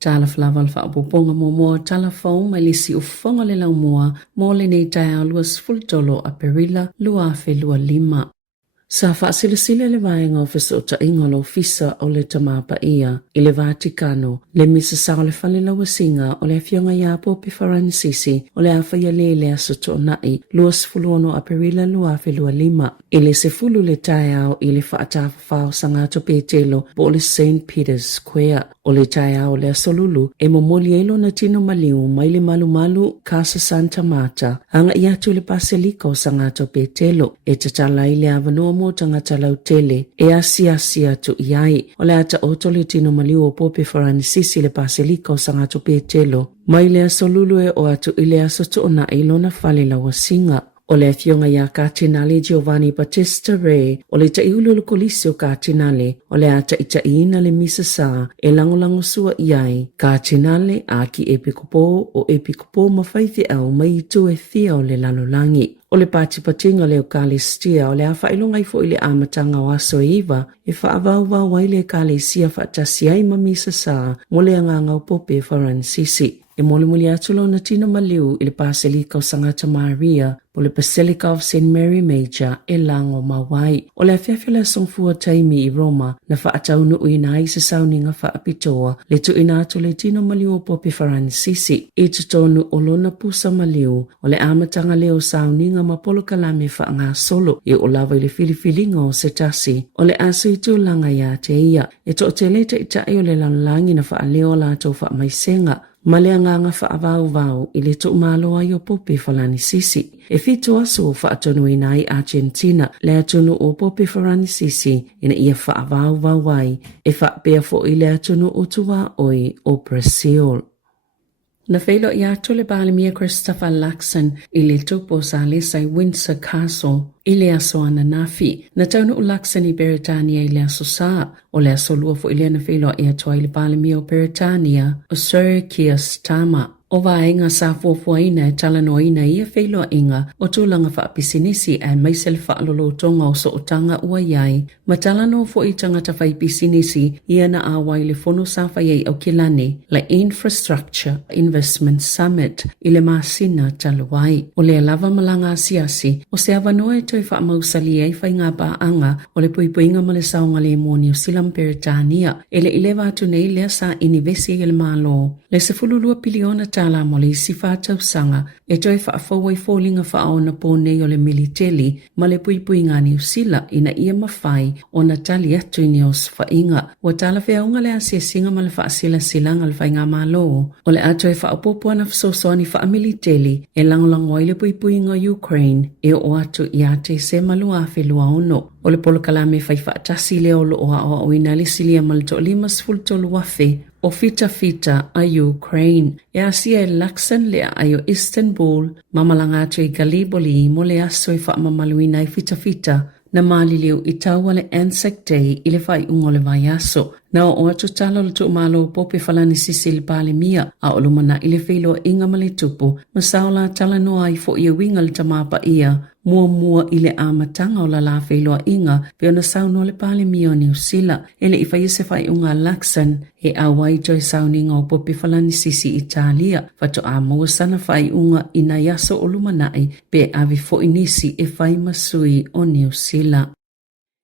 Tala flaval fa apuponga mo telephone mai lisi ufonga le lau moa mo le nei tai a luas fultolo a perila lua fe lua lima. Sa faasilisile le vaenga ofisa o tainga lo ofisa o le tamapa ia i le Vatikano le misa sao le fale la wasinga o le afionga ia Pope Francis o le awhaia le asoto nai luas fuluono a perila lua fe lua lima i le se fulu le tai au i le faatawhawhao sangato petelo po le St. Peter's Square o le tai au le asolulu e momoli elo na tino maliu mai le malu Casa Santa Marta anga ia tu le Basilica o sangato petelo e tatala i le avanoa mo tangata lautele e asia tu iai o le ata oto le tino maliu o Pope Francis le Basilica o sangato petelo mai le asolulu e o atu i le asoto na ilona fale la wasinga o le fionga ia Cardinale Giovanni Battista Re o le taiulu le kolisi o Cardinale o le ata itaina le misa sa e langolango sua iai Cardinale a ki epikopo mawhaithi au mai tu e thia o le lalolangi. O le patipatinga le Eucharistia o le awhailonga i fo i le amatanga o aso iwa e whaavau wai le Eucharistia whaatasi ai mamisa sa mo le anganga o Pope Francis. E moli atulo na tino maliu i le Basilica o Sangata Maria po le Basilica of St. Mary Major e lango mawai. O le awhiawhila songfua taimi i Roma na whaataunu uina ai se sauninga whaapitoa le tu ina atu le tino maliu o Pope Francis i tutonu o lona pusa maliu o le amatanga leo sauninga mapolo kalame whaanga solo i o lava i le filifilinga o se tasi o le aso i tu langa ia te ia e to te leta i tai o le lanlangi na wha leo la tau wha maisenga ma le anganga whaavau i le tu malo ai o Pope Francis. E fitu aso o whaatonu ina i Argentina le atunu o Pope Francis ina ia whaavau wai e whaapea fo i le atunu o tua oi o Brazil. Na whailo i atu le Balimia Christopher Luxon i le tupo sa lesa i Windsor Castle i le aso ana nafi. Na taunu o Luxon i Beretania i le aso saa o le aso lua fo i le na whailo i atua i le Balimia o Beretania o Sir Keir Starmer. O vaenga sa fuafuaina e talanoina ia whailo inga o tūlanga whaapisinisi e maisele whaalolo tonga o sootanga ua iai. Ma talano fo i tangata whaipisinisi ia na awai le fono sa whaiei au kilani la Infrastructure Investment Summit i le masina taluai. O le lava malanga asiasi o se avanoa e toi whaamausali e whainga baanga o le puipuinga ma le saunga le moni o Silam Beretania e le ilewa atu nei lea sa inivesi i le malo. Le se fululua piliona Tala mo le sifata usanga e toi whaafawai fōlinga whaona pōnei o le militeli ma le puipuinga ni usila ina ia mawhai o na tali atu ni os whainga. Wa tala whiaunga le asia singa ma le whaasila silanga le whainga malo. O le atu e whaapopua na whasosoa ni wha militeli e langolango i le puipuinga Ukraine e o atu i ate se malua whelua ono. O le polokalame whai whaatasi leo lo oa o ina le silia malto limas fultolu wafe o fita a Ukraine. E asia e Luxon lea ai o Istanbul, mamalanga atu i Galiboli mo le aso i whaamamaluina i fita na maliliu i taua le Anzac Day i le whai ungo le vai aso. Na o atu tala le tuumalo Pope Francis le Balimia a o lumana i le whelo inga male tupu ma saola tala noa i fo ia winga le tamapa ia mua i le amatanga o la whelo inga pe ona sauno le Balimia o New Zealand ele i whai se whai unga Luxon e awai joy sauninga o Pope Francis i Italia fato a mua sana whai unga i na yaso o lumanai pe avi fo inisi e whai masui o New Zealand.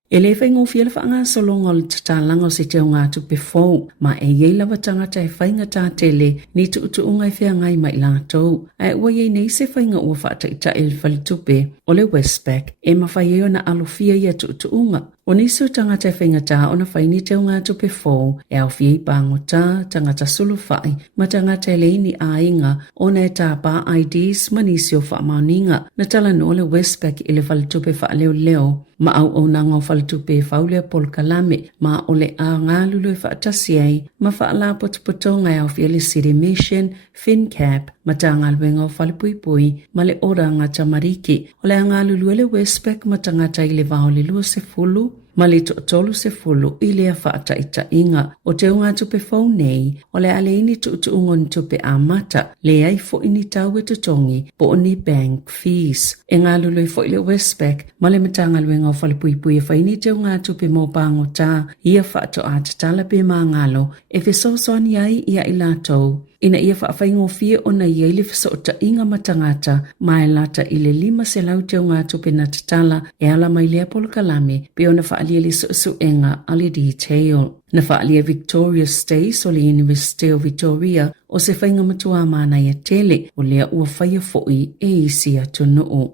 E le whaingo fiala whaanga solonga o le tatalanga o se teo ngātu pefou, ma e iei lawa tangata e whainga tātele ni tu unga e whea ngai mai lātou. A ua iei nei se whainga ua whaata i ta e whalitupe o le Westpac e ma whai eo na alofia ia tu unga. O niso tangata e whainga tā o na whaini teo ngātu pefou e au fiei pāngo tā tangata sulu whai ma tangata e leini a inga o na e tā pā IDs manisi o whaamauninga na tala no le Westpac i le whalitupe wha leo. Ma au o nanga o whalitupe faulea polkalame ma o le a ngālulu e whaatasi ai ma whaala potopotonga e au fiele City Mission, FinCap, ma tā ngāluenga o whalipuipui ma le ora ngā tamariki o le a ngālulu e le Westpac ma tangata i le vao le lua se fulu Mali to tolu se fulu ilea whaata ita inga o te unga tupe phone nei o le ale ini tu ungon tupe amata le ai fo ini tau e tutongi po oni bank fees. E ngā lului fo ile Westpac male matanga luenga o whalepui e whaini te unga tupe mo bango ta ia whaato a te tala pe maa ngalo e fesosoani ai ia ilatou. Ina ia whaafaingo fie o na ia ili whaso inga matangata mai lata ile 5 se lau te unga tupe na te tala e ala mai lea polo kalame pe o na whaalia li su enga ali detail. Na whaalia Victoria State o le University of Victoria o se whainga matua mana ia tele o lea ua whaia foi e isi atu nuu.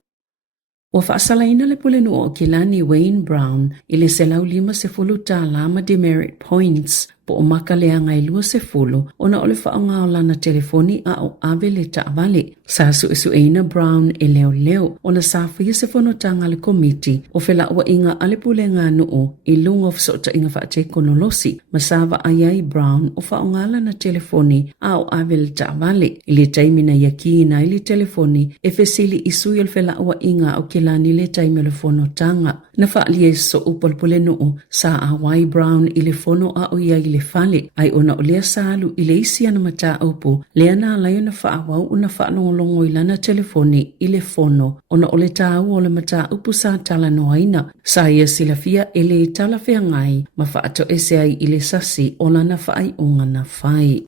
Ua whaasalaina le pule nuu o Kilani Wayne Brown ile se lau 5 se fulu tā lama demerit points po o maka lea ngai 2 se fulu o na ole whaanga o lana telefoni a o ave le taavale. Sa su eina Brown e leo o na sāwhia se whanotanga le komiti o whela ua inga ale pule ngā nuu i lunga o whaota inga whaate konolosi ma sāwa ayai Brown o whaonga lana telefoni a o ave le taavale. Ile taimina ia ki na ili telefoni e whesili isu il whela ua inga o Kilani le taime le whanotanga. Na whaalia so upal pule nuu sa awai Brown ile whono a o ia le fale ai ona o lea salu i le isi ana mata upu lea na alai ona whaawau una whaalongolongo i lana telefoni i le fono ona o le tāu o le mata upu sa tala noaina sa ia sila fia e le tala whea ngai ma whaato ese ai i le sasi o lana whaai unga na whai.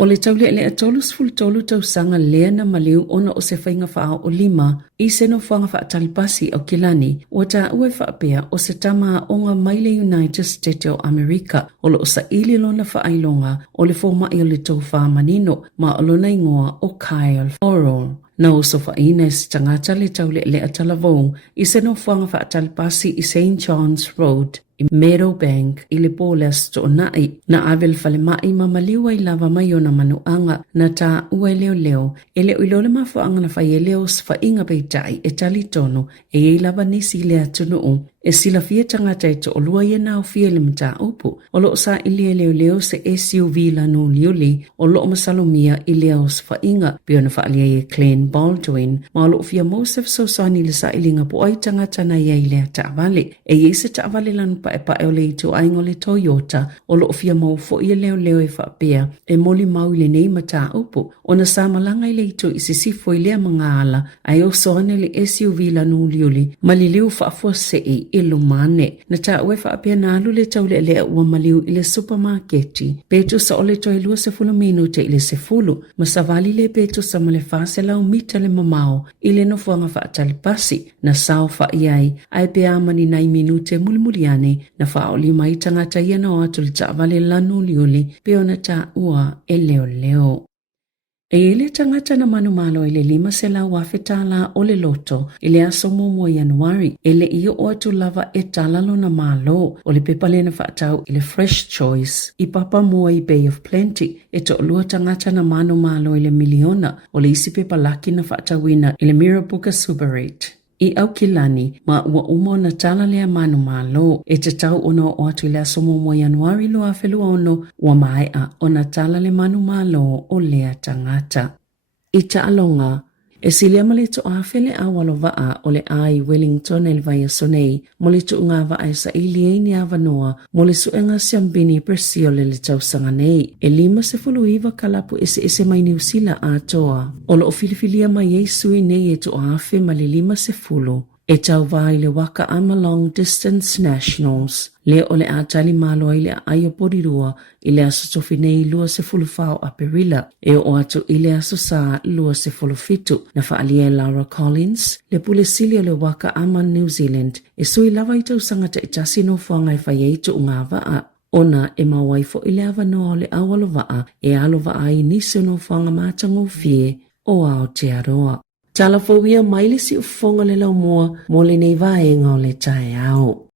O le taule le atolus ful tolu tau sanga lea na maliu ona o se whainga whaao o 5 i seno whanga whaatalipasi o Kilani o ta ue whaapea o se tama onga maile United States of America o lo sa ili lona whaailonga o le fōma i o le tau whaamanino ma o lona ingoa o Kyle Forrell. Na o sofa ina si tangata le taule le atalavou i seno whanga whaatalipasi i St. John's Road i Meadowbank i le pōles to nai na avel fale mai mamaliwa i lava mai o na manuanga na ta ua leo e leo ilole mawhaanga na whai e leo sfa inga peitai e tali tono e i lava nisi lea tunuu e sila fia tangata e to olua ia nao fia le mta upu o loo sa ili leo se SUV lanu liuli o loo masalumia i leo sfa inga pio na whaalia e Glenn Baldwin ma o loo fia Mosef Sosani le sa ilinga po ai tangata na ia i lea taavale e i se taavale lanu pa e pa e o le ito aingo le Toyota o loo fia mau fo i leo e whaapea e moli mau i le nei mta upu o na sa malanga i le ito i sisifo i lea mga ala ai o soane le SUV lanu liuli maliliu whaafua se i lumane na ta ue whaapea na alu le taule lea ua maliu i le supermarketi petu sa ole toi 20 minute i le sefulu ma sa vali le petu sa male fase lau mita le mamao i le nofuanga whaatalipasi na sao whaiai ai pe amani 9 minute mulmuliane na whaoli mai tangata ia na o atu le ta vale lanu liuli pe ona ta ua e leo. E ile tangata na manumalo ile 5 se la wafetala o le loto ile aso mo Januari ile iyo o atu lava e talalo na malo o le pepale na whaatau ile Fresh Choice i papa mua i Bay of Plenty e to lua tangata na manumalo ile miliona o le isi pepa laki na whaatawina ile Mirabuka Super 8. I au Kilani ma ua umo na tala lea manu malo e te tau ono o atu lea somo mo Januari lo a whelua ono ua mai a o na tala le manu malo o lea tangata. I ta alonga, e silia male to a whele a walo waa o le ai Wellington el vai sonei mo le tu ngā waa sa ilieni a wanoa mo le suenga siambini persio le tau sanga nei e 5 iwa kalapu ese mai New Zealand a toa o lo filifilia mai Yesu i nei e to a whe male 5 e tau vai le waka ama long distance nationals le o le atali malo i le aio porirua i le aso tofi nei 2 fao a perila e o atu i le aso sa 2 fitu na whaalia Laura Collins le pule sili o le waka ama New Zealand e sui lava i tau sangata i tasi no fuanga i whai eitu unga waa ona e mawaifo i le avanoa o le awalo waa e alo waa i nisi no fuanga matango fie o Aotearoa. Tala fowia maile si ufonga le lau mua mo le nei vaenga o le tae au.